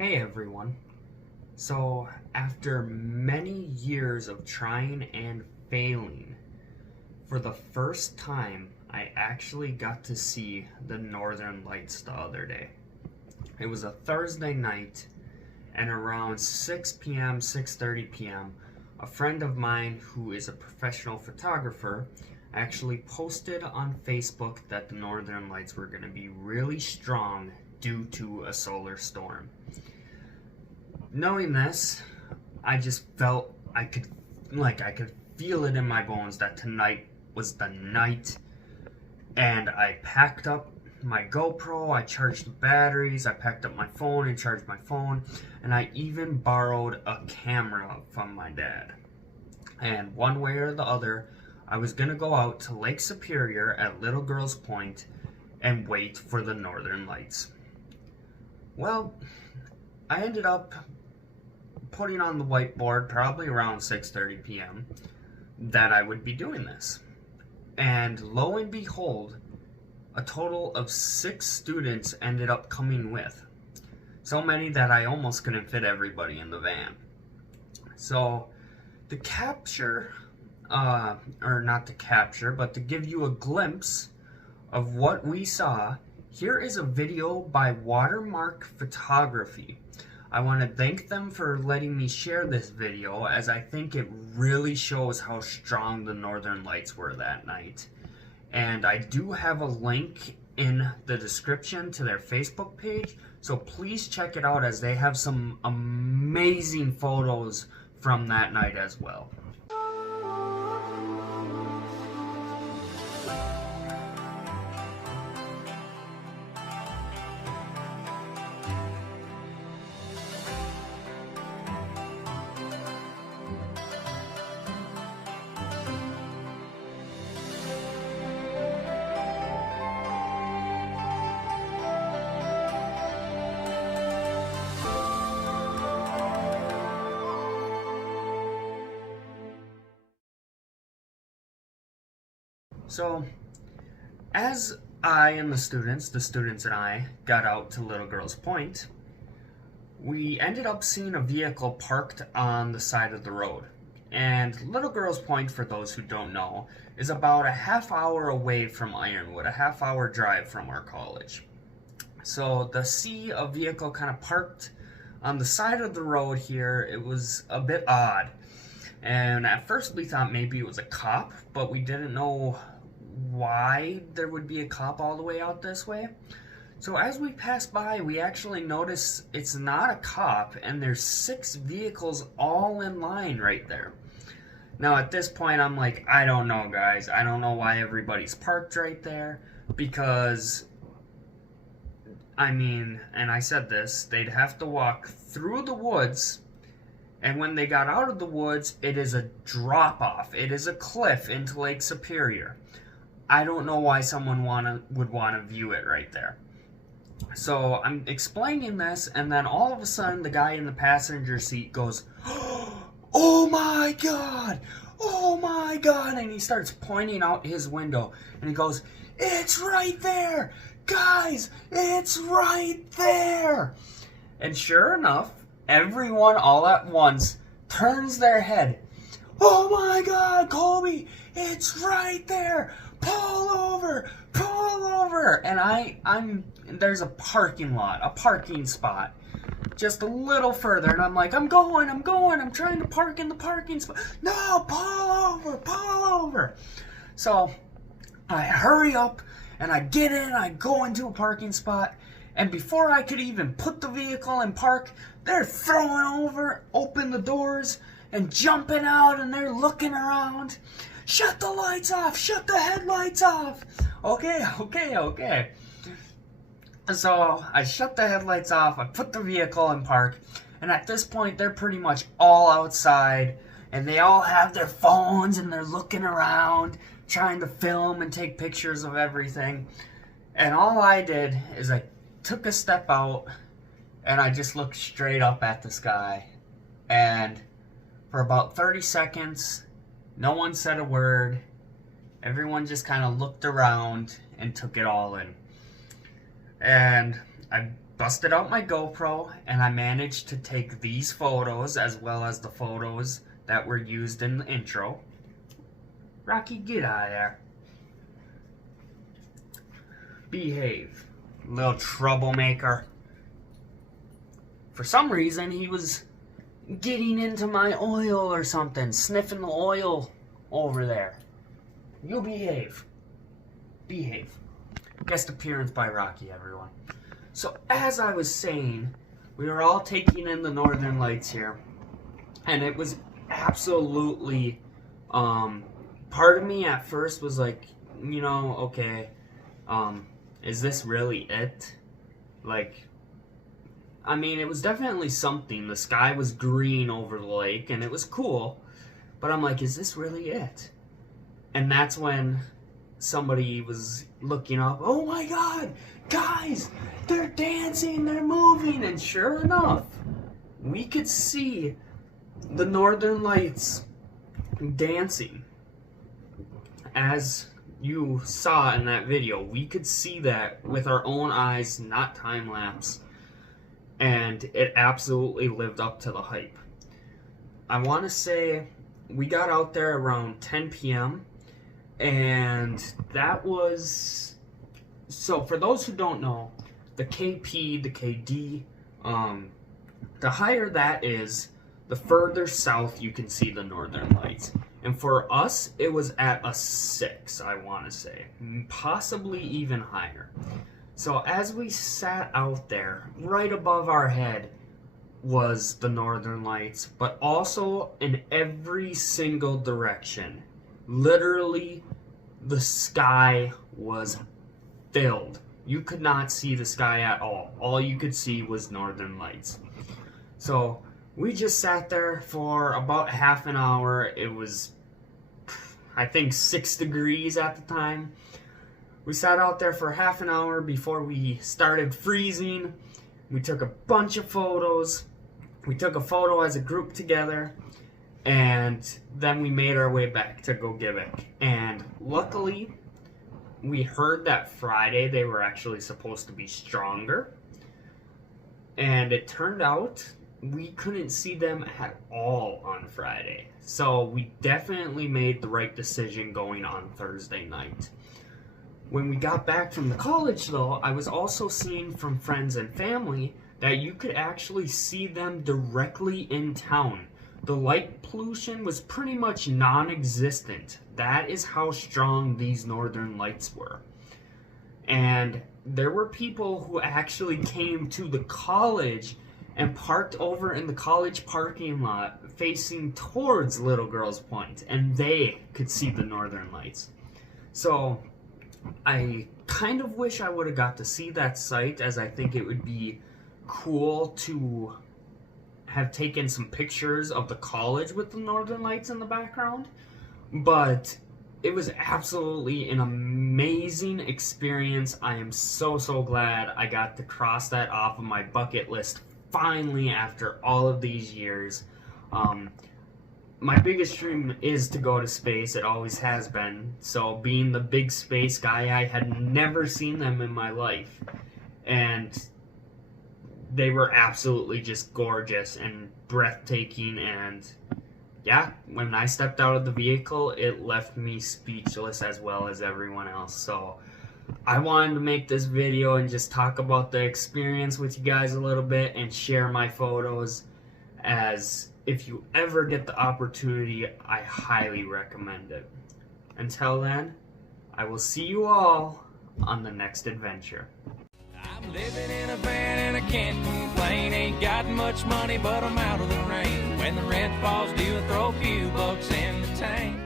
Hey everyone. So, after many years of trying and failing, for the first time, I actually got to see the Northern Lights the other day. It was a Thursday night, and around 6 p.m., 6:30 p.m., a friend of mine who is a professional photographer actually posted on Facebook that the Northern Lights were going to be really strong due to a solar storm. Knowing this, I just felt I could feel it in my bones that tonight was the night. And I packed up my GoPro, I charged the batteries, I packed up my phone and charged my phone, and I even borrowed a camera from my dad. And one way or the other, I was gonna go out to Lake Superior at Little Girls Point and wait for the Northern Lights. Well, I ended up putting on the whiteboard probably around 6:30 p.m. that I would be doing this. And lo and behold, a total of 6 students ended up coming with. So many that I almost couldn't fit everybody in the van. So to capture, or not to capture, but to give you a glimpse of what we saw, here is a video by Watermark Photography. I want to thank them for letting me share this video, as I think it really shows how strong the Northern Lights were that night. And I do have a link in the description to their Facebook page, so please check it out, as they have some amazing photos from that night as well. So, as I and the students and I got out to Little Girls Point, we ended up seeing a vehicle parked on the side of the road. And Little Girls Point, for those who don't know, is about a half hour away from Ironwood, a half-hour drive from our college. So to see a vehicle kind of parked on the side of the road here, it was a bit odd. And at first we thought maybe it was a cop, but we didn't know why there would be a cop all the way out this way. So as we passed by, we actually noticed it's not a cop, and there's 6 vehicles all in line right there. Now at this point I'm like, I don't know guys, I don't know why everybody's parked right there, because I mean, and I said this, they'd have to walk through the woods, and when they got out of the woods, it is a drop-off. It is a cliff into Lake Superior. I don't know why someone would want to view it right there. So I'm explaining this, and then all of a sudden, the guy in the passenger seat goes, "Oh my God! Oh my God!" And he starts pointing out his window, and he goes, "It's right there! Guys, it's right there!" And sure enough, everyone all at once turns their head. "Oh my God, Colby, it's right there! Pull over! Pull over!" And there's a parking lot, a parking spot, just a little further, and I'm like, I'm going, I'm trying to park in the parking spot. "No, pull over!" So I hurry up, and I get in, I go into a parking spot, and before I could even put the vehicle in park, they're throwing open the doors, and jumping out, and they're looking around. "Shut the lights off! Shut the headlights off!" Okay. So I shut the headlights off, I put the vehicle in park, and at this point they're pretty much all outside, and they all have their phones, and they're looking around, trying to film and take pictures of everything. And all I did is I took a step out, and I just looked straight up at the sky, and for about 30 seconds, no one said a word. Everyone just kind of looked around and took it all in. And I busted out my GoPro and I managed to take these photos as well as the photos that were used in the intro. Rocky, get out of there. Behave, little troublemaker. For some reason, he was getting into my oil or something, sniffing the oil over there. You behave. Behave. Guest appearance by Rocky, everyone. So, as I was saying, we were all taking in the northern lights here, and it was absolutely, part of me at first was like, you know, okay, is this really it? Like, I mean, it was definitely something. The sky was green over the lake, and it was cool, but I'm like, is this really it? And that's when somebody was looking up, oh my god, guys, they're dancing, they're moving, and sure enough, we could see the northern lights dancing. As you saw in that video, we could see that with our own eyes, not time-lapse, and it absolutely lived up to the hype. I want to say we got out there around 10 p.m., and that was, so for those who don't know, the KP, the KD, the higher that is, the further south you can see the northern lights. And for us, it was at a 6, I want to say, possibly even higher. So as we sat out there, right above our head was the northern lights, but also in every single direction. Literally, the sky was filled. You could not see the sky at all. All you could see was northern lights. So we just sat there for about half an hour. It was, I think, 6 degrees at the time. We sat out there for half an hour before we started freezing. We took a bunch of photos. We took a photo as a group together. And then we made our way back to Gogivik. And luckily, we heard that Friday they were actually supposed to be stronger. And it turned out we couldn't see them at all on Friday. So we definitely made the right decision going on Thursday night. When we got back from the college, though, I was also seeing from friends and family that you could actually see them directly in town. The light pollution was pretty much non-existent. That is how strong these northern lights were. And there were people who actually came to the college and parked over in the college parking lot facing towards Little Girls Point, and they could see the northern lights. So I kind of wish I would have got to see that sight, as I think it would be cool to have taken some pictures of the college with the northern lights in the background. But it was absolutely an amazing experience. I am so glad I got to cross that off of my bucket list finally after all of these years. My biggest dream is to go to space. It always has been. So being the big space guy, I had never seen them in my life. And they were absolutely just gorgeous and breathtaking. And yeah, when I stepped out of the vehicle, it left me speechless as well as everyone else. So I wanted to make this video and just talk about the experience with you guys a little bit and share my photos, as if you ever get the opportunity, I highly recommend it. Until then, I will see you all on the next adventure. I'm living in a van and I can't complain. Ain't got much money, but I'm out of the rain. When the rent falls due, I throw a few bucks in the tank.